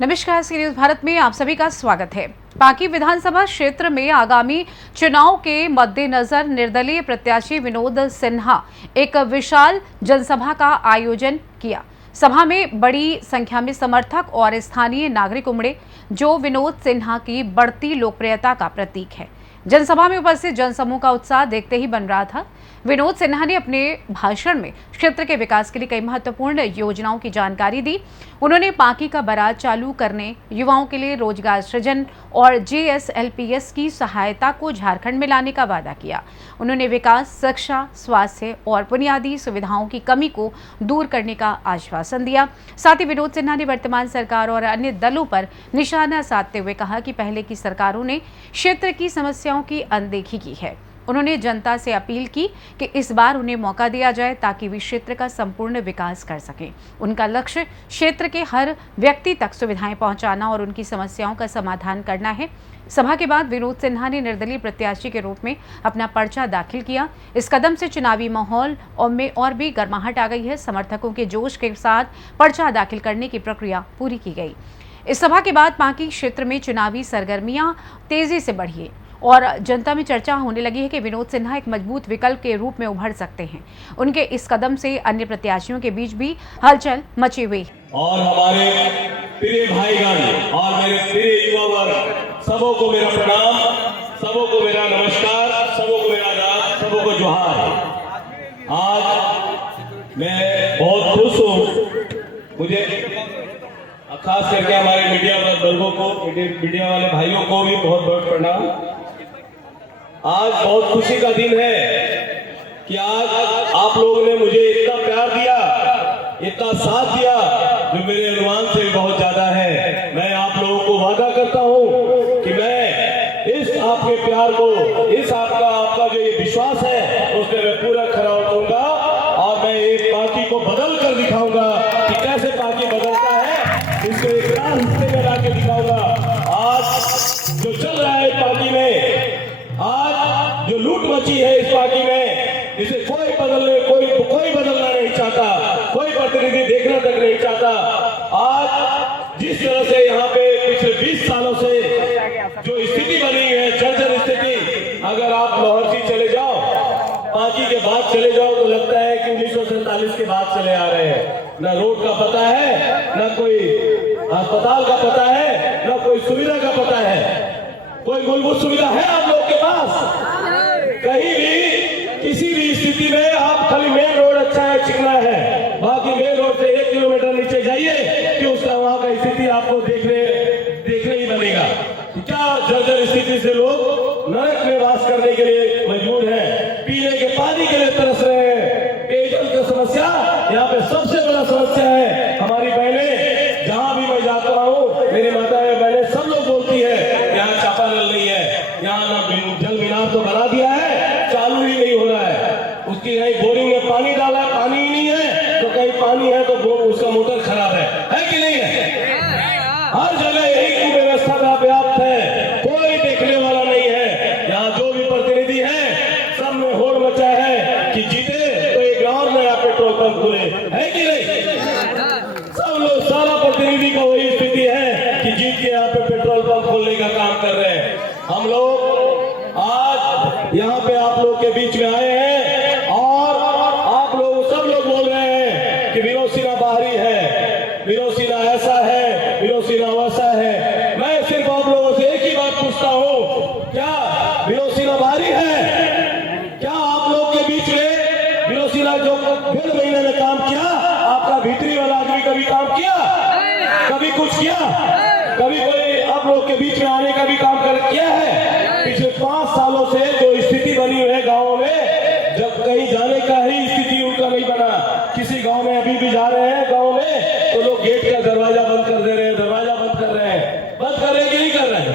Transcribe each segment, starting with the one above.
नमस्कार, सी न्यूज भारत में आप सभी का स्वागत है। पांकी विधानसभा क्षेत्र में आगामी चुनाव के मद्देनजर निर्दलीय प्रत्याशी विनोद सिन्हा एक विशाल जनसभा का आयोजन किया। सभा में बड़ी संख्या में समर्थक और स्थानीय नागरिक उमड़े, जो विनोद सिन्हा की बढ़ती लोकप्रियता का प्रतीक है। जनसभा में उपस्थित जनसमूह का उत्साह देखते ही बन रहा था। विनोद सिन्हा ने अपने भाषण में क्षेत्र के विकास के लिए कई महत्वपूर्ण योजनाओं की जानकारी दी। उन्होंने पांकी का बराज चालू करने, युवाओं के लिए रोजगार सृजन और JSLPS की सहायता को झारखंड में लाने का वादा किया। उन्होंने विकास, शिक्षा, स्वास्थ्य और बुनियादी सुविधाओं की कमी को दूर करने का आश्वासन दिया। साथ ही विनोद सिन्हा ने वर्तमान सरकार और अन्य दलों पर निशाना साधते हुए कहा कि पहले की सरकारों ने क्षेत्र की समस्याओं की अनदेखी की है। उन्होंने जनता से अपील की कि इस बार उन्हें मौका दिया जाए ताकि वे क्षेत्र का संपूर्ण विकास कर सकें। उनका लक्ष्य क्षेत्र के हर व्यक्ति तक सुविधाएं पहुंचाना और उनकी समस्याओं का समाधान करना है। सभा के बाद विनोद सिन्हा ने निर्दलीय प्रत्याशी के रूप में अपना पर्चा दाखिल किया। इस कदम से चुनावी माहौल में और भी गर्माहट आ गई है। समर्थकों के जोश के साथ पर्चा दाखिल करने की प्रक्रिया पूरी की गई। इस सभा के बाद पांकी क्षेत्र में चुनावी सरगर्मियां तेजी से बढ़ी और जनता में चर्चा होने लगी है कि विनोद सिन्हा एक मजबूत विकल्प के रूप में उभर सकते हैं। उनके इस कदम से अन्य प्रत्याशियों के बीच भी हलचल मची हुई। और हमारे प्रिय भाईगण और मेरे प्रिय युवा वर्ग, सबों को मेरा प्रणाम, सबों को मेरा नमस्कार, सबों को मेरा आदाब, सबों को जोहार। आज मैं बहुत खुश हूँ। मुझे खास करके हमारे मीडिया वर्गों को, मीडिया वाले भाइयों को भी बहुत बहुत प्रणाम। आज बहुत खुशी का दिन है कि आज आप लोगों ने मुझे इतना प्यार दिया, इतना साथ दिया, जो मेरे अनुमान से बहुत ज्यादा है। मैं आप लोगों को वादा करता हूं कि मैं इस आपके प्यार को, इस आपका जो ये विश्वास है, उसमें मैं पूरा खरा उतरूंगा और मैं एक पार्टी को बदल कर दिखाऊंगा कि कैसे पार्टी बदलता है, इसको एक हिस्से में ला के दिखाऊंगा। आज जो चल रहा है पार्टी में, आज जो लूट मची है इस पार्टी में, इसे कोई बदलना नहीं चाहता, कोई प्रतिनिधि देखना तक नहीं चाहता। आज जिस तरह से यहाँ पे पिछले 20 सालों से जो स्थिति बनी है, जर्जर स्थिति, अगर आप लोहरसी चले जाओ, पांकी के बाद चले जाओ, तो लगता है कि 1947 के बाद चले आ रहे हैं। न रोड का पता है, न कोई अस्पताल का पता है, न कोई सुविधा का पता है। कोई मूलभूत सुविधा है आप लोग के पास? कहीं भी किसी भी स्थिति में आप खाली मेन रोड अच्छा है, चिकना है, बाकी मेन रोड से 1 किलोमीटर नीचे जाइए कि उसका वहां का स्थिति आपको देखने ही बनेगा। क्या जर्जर स्थिति से लोग नरक में वास करने के लिए मजबूर हैं, पीने के पानी के लिए तरस रहे हैं। पेयजल की समस्या यहाँ पे सबसे बड़ा समस्या है। हमारी बहनें, जहां भी मैं जाता हूँ, मेरी माताएं बहनें सब लोग बोलती है यहाँ चापानल नहीं है, यहाँ ना जल मीनार तो बना दिया है, चालू ही नहीं हो रहा है। उसकी कहीं बोरिंग में पानी डाला है, पानी ही नहीं है, तो कहीं पानी है तो उसका मोटर खराब है कि नहीं है? हर जगह यही कुव्यवस्था व्याप्त है, कोई देखने वाला नहीं है। यहाँ जो भी प्रतिनिधि है, सब में होड़ मचा है कि जीते तो एक गांव में यहाँ पेट्रोल पंप खुले, है कि नहीं? सब लोग, सारा प्रतिनिधि का वही स्थिति है कि जीत के यहाँ पे पेट्रोल पंप खोलने का काम कर रहे हैं। हम लोग आज यहाँ पे आप लोग के बीच में आए हैं और आप लोग, सब लोग बोल रहे हैं कि विनोद सिन्हा बाहरी है, विनोद सिन्हा ऐसा है, विनोद सिन्हा वैसा है। मैं सिर्फ आप लोगों से एक ही बात पूछता हूँ, क्या विनोद सिन्हा बाहरी है? क्या आप लोग के बीच में विनोद सिन्हा जो 1.5 महीने में काम किया, आपका भीतरी वाला आदमी कभी काम किया? कभी कुछ किया? कभी कोई आप लोग के बीच में आने का भी काम किया है? पिछले 5 सालों से जो स्थिति बनी हुई है गाँव में, जब कहीं जाने का ही स्थिति उनका नहीं बना। किसी गांव में अभी भी जा रहे हैं गांव में, तो लोग गेट का दरवाजा बंद कर दे रहे हैं, दरवाजा बंद कर रहे हैं। बंद कर रहे हैं कि नहीं कर रहे हैं?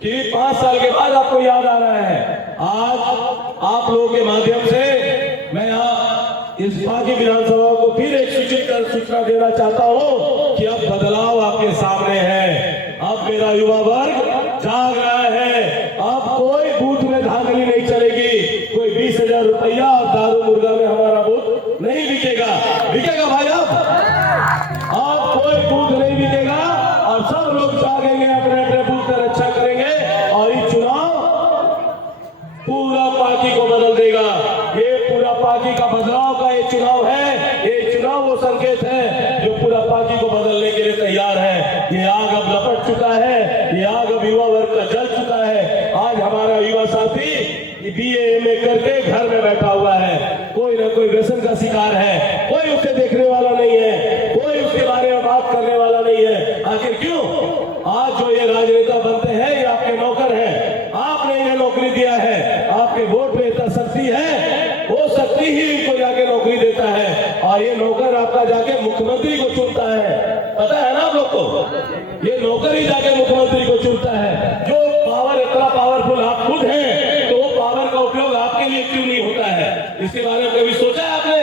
कि 5 साल के बाद आपको याद आ रहा है। आज आप लोगों के माध्यम से मैं यहाँ इस पांकी विधानसभा को फिर एक सूचना देना चाहता हूँ कि अब बदलाव आपके सामने है। अब मेरा युवा वर्ग जाग रहा है। अब कोई बूथ में धांधली नहीं चलेगी। कोई 20,000 रुपया दारू मुर्गा में हमारा बूथ नहीं बिकेगा। बिकेगा भाई अब कोई बूथ नहीं बिकेगा और सब लोग जागेंगे, अपने अपने बूथ का रक्षा करेंगे और ये चुनाव पूरा पार्टी को बदल देगा। ये पूरा पार्टी का बदलाव का ये चुनाव है। ये चुनाव वो संकेत है जो पूरा पार्टी को बदलने के लिए तैयार है। ये आग अब लपट चुका है, ये आग अब युवा वर्ग का जल चुका है। आज हमारा युवा साथी BA MA करके घर में बैठा हुआ है, कोई ना कोई व्यसन का शिकार है, कोई उसे देखने वाला नहीं है, कोई उसके बारे में बात करने वाला नहीं है। आखिर क्यों? आज जो ये राजनेता बनते हैं ये आपके नौकर हैं, आपने इन्हें नौकरी दिया है, आपके वोट में इतना शक्ति है, वो शक्ति ही इनको जाके नौकरी देता है और ये नौकर आपका जाके मुख्यमंत्री को चुनता है। पता है ना आप लोग को? ये नौकर ही जाके मुख्यमंत्री को चुनता है। जो पावर इतना पावरफुल आप खुद हैं, तो वो पावर का उपयोग आपके लिए क्यों नहीं होता है? इसके बारे में कभी सोचा है आपने?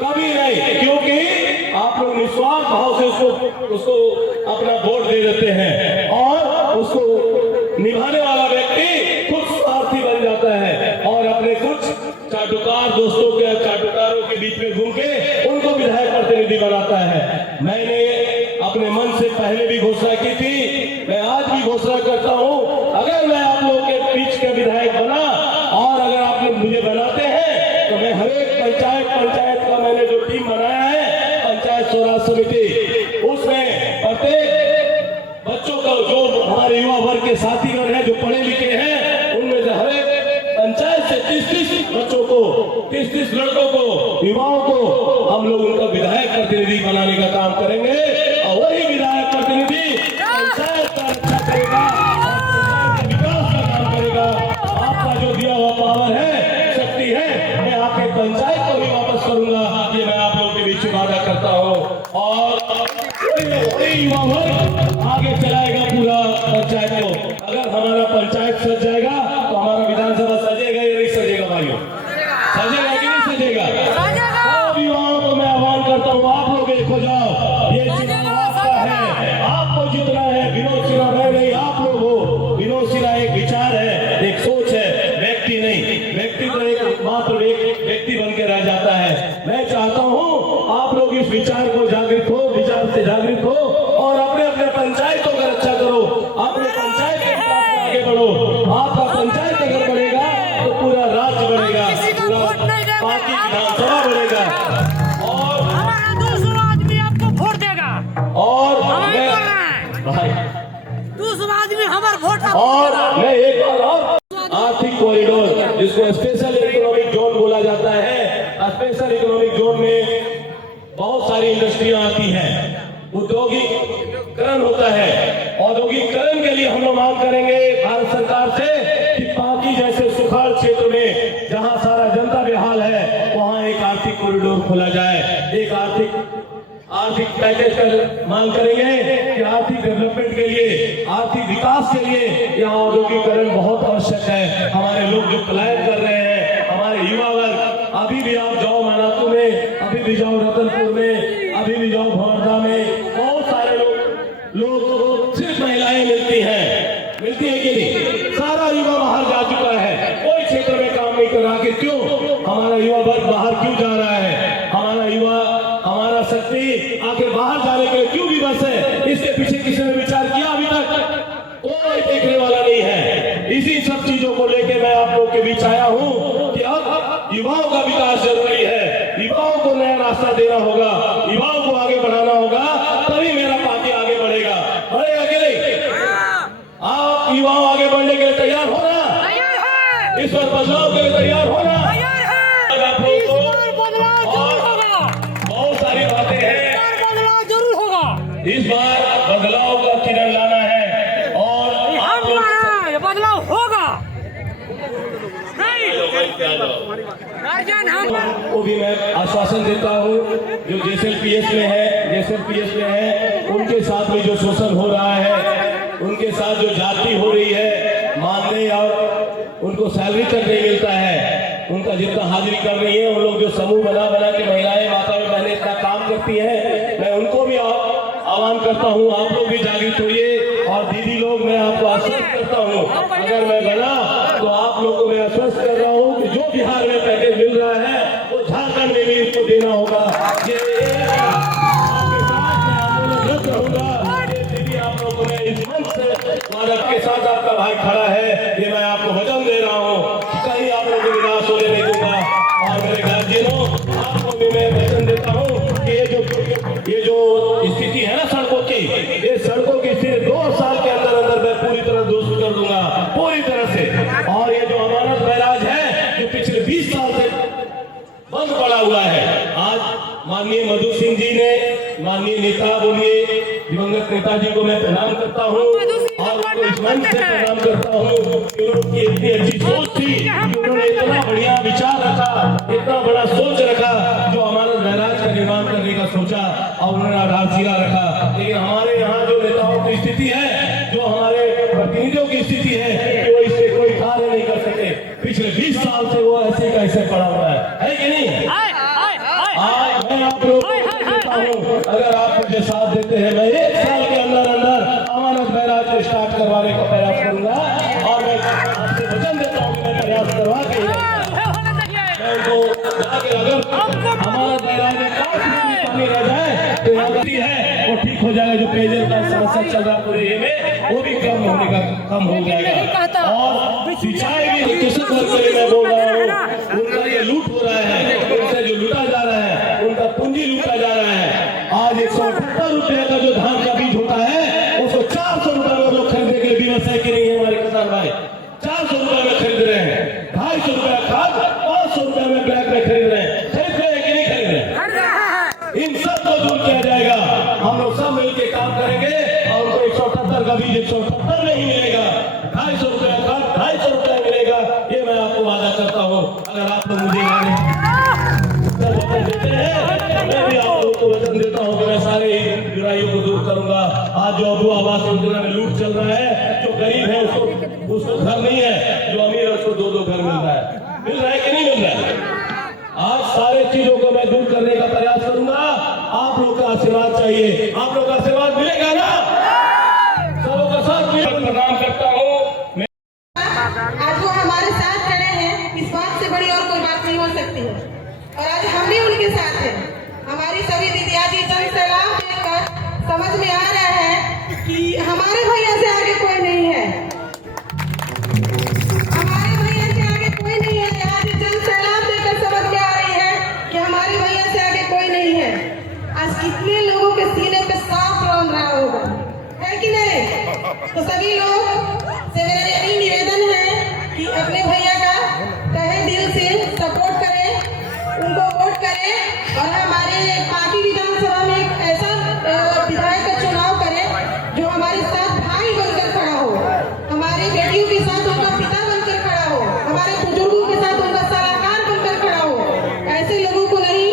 कभी नहीं, क्योंकि आप लोग निस्वार्थ भाव से उसको अपना वोट दे देते हैं और उसको निभाने वाला व्यक्ति खुद स्वार्थी बन जाता है और अपने कुछ चाटुकार दोस्तों के चाटुकारों के बीच में घूम के उनको विधायक प्रतिनिधि बनाता है। मैंने अपने मन से पहले भी घोषणा की थी, मैं आज भी घोषणा करता हूं, अगर मैं आप लोगों के बीच का विधायक बना और अगर आप लोग मुझे बनाते हैं तो मैं हर एक पंचायत का मैंने जो टीम बनाया है, पंचायत स्वराज समिति, उसमें प्रत्येक बच्चों का जो हमारे युवा वर्ग के साथीगण हैं जो पढ़े लिखे हैं, उनमें से हर एक पंचायत से 30 बच्चों को, 30 लड़कों को, युवाओं को हम लोग उनका विधायक प्रतिनिधि बनाने का काम करेंगे और वही विधायक प्रतिनिधि पंचायत का रक्षा करेगा और पंचायत के विकास का काम करेगा। आपका जो दिया हुआ पावर है, शक्ति है, मैं आपके पंचायत को भी वापस करूंगा, ये मैं आप लोगों के बीच वादा करता हूँ और युवा वर्ग आगे चलाएगा पूरा पंचायत को। अगर हमारा पंचायत सज जाएगा तो हमारा विधानसभा सजेगा या नहीं सजेगा भाइयों? सजेगा कि नहीं सजेगा? सब युवाओं को मैं आह्वान करता हूँ, आप लोग एक हो जाओ, ये चुनाव आपका है, आपको जीतना है। विनोद सिन्हा मैं नहीं, आप लोग हो। विनोद सिन्हा एक विचार है, एक सोच है, व्यक्ति नहीं। व्यक्ति तो एक मात्र व्यक्ति बन के रह जाता है। मैं चाहता हूँ आप लोग इस विचार को जागृत हो, विचार से जागृत हो और अपने अपने पंचायतों का रक्षा करो, अपने पंचायत के विकास में आगे बढ़ो। आपका पंचायत अगर बढ़ेगा तो पूरा राज्य बढ़ेगा, पूरा पार्टी विधानसभा बढ़ेगा और हमारा 200 आदमी आपको वोट देगा और भाई 200 आदमी हमारा वोट और मैं एक बार और आर्थिक कॉरिडोर जिसको स्पेशल इकोनॉमिक जोन बोला जाता है, स्पेशल इकोनॉमिक जोन में बहुत सारी इंडस्ट्रियां आती हैं, औद्योगिकरण होता है। औद्योगिकरण के लिए हम लोग मांग करेंगे भारत सरकार से कि पाकी जैसे सुखाड़ क्षेत्र में जहां सारा जनता बेहाल है, वहां एक आर्थिक कॉरिडोर खोला जाए। एक आर्थिक पैकेज का मांग करेंगे कि आर्थिक डेवलपमेंट के लिए, आर्थिक विकास के लिए यहाँ औद्योगिकरण बहुत आवश्यक है। हमारे लोग जो पलायन कर रहे हैं, हमारे युवा वर्ग, अभी भी आप जाओ मनातू में, अभी भी जाओ रतनपुर में, अभी भी जाओ भवरदा में, बहुत सारे लोग सिर्फ महिलाएं मिलती है कि नहीं? सारा युवा बाहर जा चुका है, कोई क्षेत्र में काम नहीं कर रहा। कि क्यों हमारा युवा वर्ग बाहर क्यों जा रहा है? हमारा युवा, हमारा शक्ति आखिर बाहर जाने के लिए क्यों विवश है? इसके पीछे किसी ने विचार किया? अभी तक कोई देखने वाला नहीं है। इसी सब चीजों को लेकर मैं आप लोग के बीच आया हूँ कि अब युवाओं का विकास जरूरी है, युवाओं को नया रास्ता देना होगा, युवाओं को आगे बढ़ाना होगा, तभी मेरा पार्टी आगे बढ़ेगा। बढ़ेगा कि नहीं? आप युवाओं आगे बढ़ने के लिए तैयार हो ना? इस बार बदलाव के लिए तैयार हो ना? बहुत सारी बातें हैं, बदलाव जरूर होगा। इस बार बदलाव का किरण लाना है और आप लोग बदलाव होगा नहीं को भी मैं आश्वासन देता हूँ, जो JSLPS में है, उनके साथ में जो शोषण हो रहा है, उनके साथ जो जाति हो रही है, मानदेय और उनको सैलरी तक नहीं मिलता है, उनका जितना हाजिरी कर रही है, उन लोग जो समूह बना के महिलाएं, माताएं, बहनें इतना काम करती हैं, मैं उनको भी आह्वान करता हूँ, आप लोग भी जागृत होइए। और दीदी लोग, मैं आपको आश्वस्त करता हूँ, अगर मैं बना तो आप लोग को मैं आश्वस्त कर रहा हूँ कि जो बिहार में पैकेज मिल बंद पड़ा हुआ है। आज माननीय मधु सिंह जी ने, माननीय नेता बोलिए दिवंगत नेताजी को मैं प्रणाम करता हूँ और उनको इस मंच से प्रणाम करता हूँ कि उनकी इतनी अच्छी सोच थी कि उन्होंने इतना बढ़िया विचार रखा, इतना बड़ा सोच रखा, जो अमानत बैराज का निर्माण करने का सोचा और उन्होंने आधारशिला रखा। लेकिन हमारे यहाँ जो नेताओं की स्थिति है, जो हमारे प्रतिनिधियों की स्थिति है कि वो इससे कोई कार्य नहीं कर सके। पिछले 20 साल से वो ऐसे कैसे पड़ा हुआ है कि नहीं? आज मैं आप लोगों को देता हूँ, अगर आप मुझे साथ देते हैं, मैं 1 साल के अंदर अंदर अमानत बैराज को स्टार्ट करवाने का प्रयास करूंगा और मैं आपसे वचन देता हूँ कि मैं प्रयास करवा के मैं उनको अगर अमानत बैराज में 5 फीट पानी रह जाए तो यहाँ है वो ठीक हो जाएगा। जो पेयजल का समस्या चल रहा पूरे ये में वो भी कम हो जाएगा। और सिंचाई भी किसान वर्ग के लिए मैं बोल रहा हूँ, उनका ये लूट हो रहा है, उनसे जो लूटा जा रहा है, उनका पूंजी लूटा जा रहा है। आज 178 रुपए का जो धान का बीज होता है उसको 400 रुपए में लोग खरीदने के लिए विवश है कि नहीं है? हमारे किसान भाई 400 रुपए में खरीद रहे हैं, 250 रुपए खाद 500 रुपए में ब्लैक में खरीद रहे हैं। खरीद रहे हैं कि नहीं खरीद रहे? इन सब को दूर किया जाएगा। हम लोग सब मिलकर काम करेंगे और उनको 178 का बीज 178 नहीं मिलेगा, 250 रुपए खाद 250 रुपए मिलेगा। ये मैं आपको वादा करता हूँ। अगर आप लोग मुझे देते हैं, मैं भी आप लोगों को वचन देता हूँ कि मैं सारे ही बुराइयों को दूर करूंगा। आज जो अबू आवास योजना में लूट चल रहा है, जो गरीब है उसको घर नहीं है, जो अमीर है उसको 2-2 घर मिल रहा है। मिल रहा है कि नहीं मिल रहा है? आज सारे चीजों को मैं दूर करने का प्रयास करूंगा। आप लोग का आशीर्वाद चाहिए, आप लोग का आशीर्वाद मिलेगा ना? सबों का साथ मिलेगा। प्रणाम करता हूँ। आज वो हमारे साथ खड़े हैं, इस बात से बड़ी और कोई बात नहीं हो सकती है। और आज हम भी उनके साथ हैं। हमारी सभी दीदिया जी जन सैलाब देखकर समझ में आ रहा है कि हमारे भैया से आगे कोई नहीं है, हमारे भैया से आगे कोई नहीं है। आज जन सैलाब देखकर समझ में आ रही है कि हमारे भैया से आगे कोई नहीं है। आज कितने लोगों के सीने पे सांप रौंद रहा होगा, है कि नहीं? तो सभी लोग से मेरा यही निवेदन है कि अपने भैया का तहे दिल से सपोर्ट करें, उनको वोट करें और हमारे पार्टी विधानसभा में एक ऐसा विधायक का चुनाव करें जो हमारे साथ भाई बनकर खड़ा हो, हमारी बेटियों के साथ उनका पिता बनकर खड़ा हो, हमारे बुजुर्गों के साथ उनका सलाहकार बनकर खड़ा हो। ऐसे लोगों को नहीं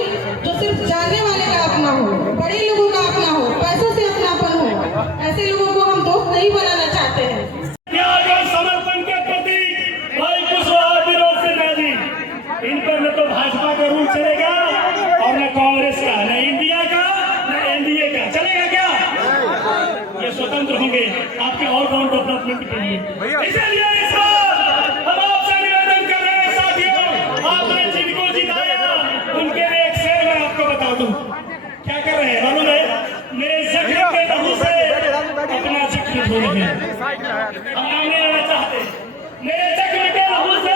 जो सिर्फ जानने वाले का अपना हो, बड़े लोगों का अपना हो, पैसों से अपनापन हो। ऐसे लोगों को हम दोस्त नहीं बनाना चाहते हैं। समर्पण के प्रति भाई कुशवाहा विरोध से नाजी, इन पर न तो भाजपा का रूल चलेगा और न कांग्रेस का, न इंडिया का, न एनडीए का। चलेगा क्या? ये स्वतंत्र होंगे आपके ऑलराउंड डेवलपमेंट के लिए। इसलिए इस बार हम आपसे निवेदन कर रहे हैं साथियों, आपने जिनको जिताया उनके लिए एक शेर मैं आपको बता दूं। क्या कर रहे हैं मालूम है? मेरे जख्म के लहू से अपना जख्म धो रहे हैं। हम नाम नहीं लेना चाहते। मेरे जख्म के लहू से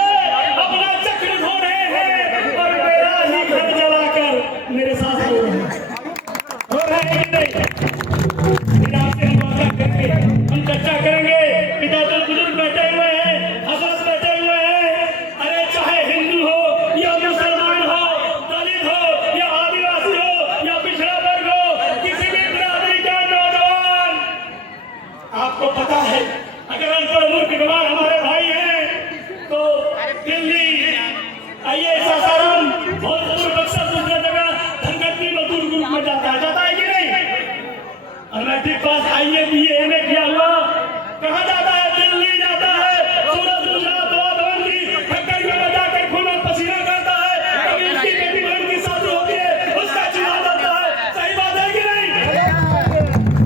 अपना जख्म धो रहे हैं और मेरा ही घर जलाकर मेरे साथ रो रहे हैं कि नहीं? आपसे हम बात करेंगे, हम चर्चा करेंगे। पिता तो बुजुर्ग बैठे हुए हैं, हजरत बैठे हुए हैं। अरे चाहे हिंदू हो या मुसलमान हो, दलित हो या आदिवासी हो या पिछड़ा वर्ग हो, किसी भी बिरादरी का नौजवान, आपको पता है अगर अनपढ़ मूर्ख गंवार हमारे भाई हैं तो दिल्ली, आईएएस, सासाराम, भोजपुर, बक्सर, दूसरी जगह धनगट्टी मजदूर ग्रुप में जाता है कि नहीं? और मैट्रिक पास आईए बीए एमए किया हुआ कहाँ जाता है? दिल्ली जाता है, सूरत, गुजरात, वाराणसी फैक्ट्री में जाकर खून और पसीना करता है। कभी उसकी बेटी बहन की शादी होती है, उसका चुनाव होता है। सही बात है कि नहीं?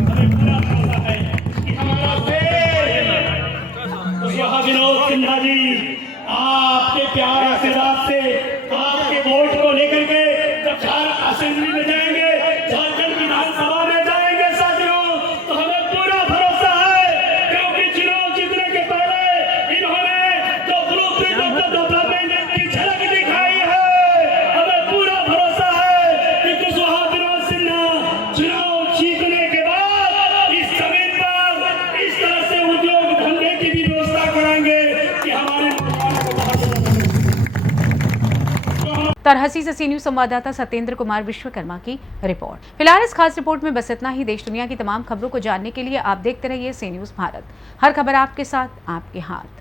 हमें पूरा भरोसा है कि हमारा कुशवाहा विनोद सिन्हा जी आपके प्यार आशीर्वाद से, आपके वोट को लेकर के जब झारखंड असेंबली में जाएंगे, झारखंड विधानसभा में जाएंगे साथियों, तो हमें पूरा भरोसा है क्योंकि चुनाव जीतने के पहले इन्होंने जो ब्लूप्रिंट ऑफ द डेवलपमेंट की झलक दिखाई है, हमें पूरा भरोसा है कि कुशवाहा विनोद सिन्हा चुनाव जीतने के बाद इस जमीन पर इस तरह से उद्योग धंधे की भी व्यवस्था कराएंगे कि हमारे तरहसी से सी न्यूज संवाददाता सत्येंद्र कुमार विश्वकर्मा की रिपोर्ट। फिलहाल इस खास रिपोर्ट में बस इतना ही। देश दुनिया की तमाम खबरों को जानने के लिए आप देखते रहिए सी न्यूज भारत। हर खबर आपके साथ, आपके हाथ।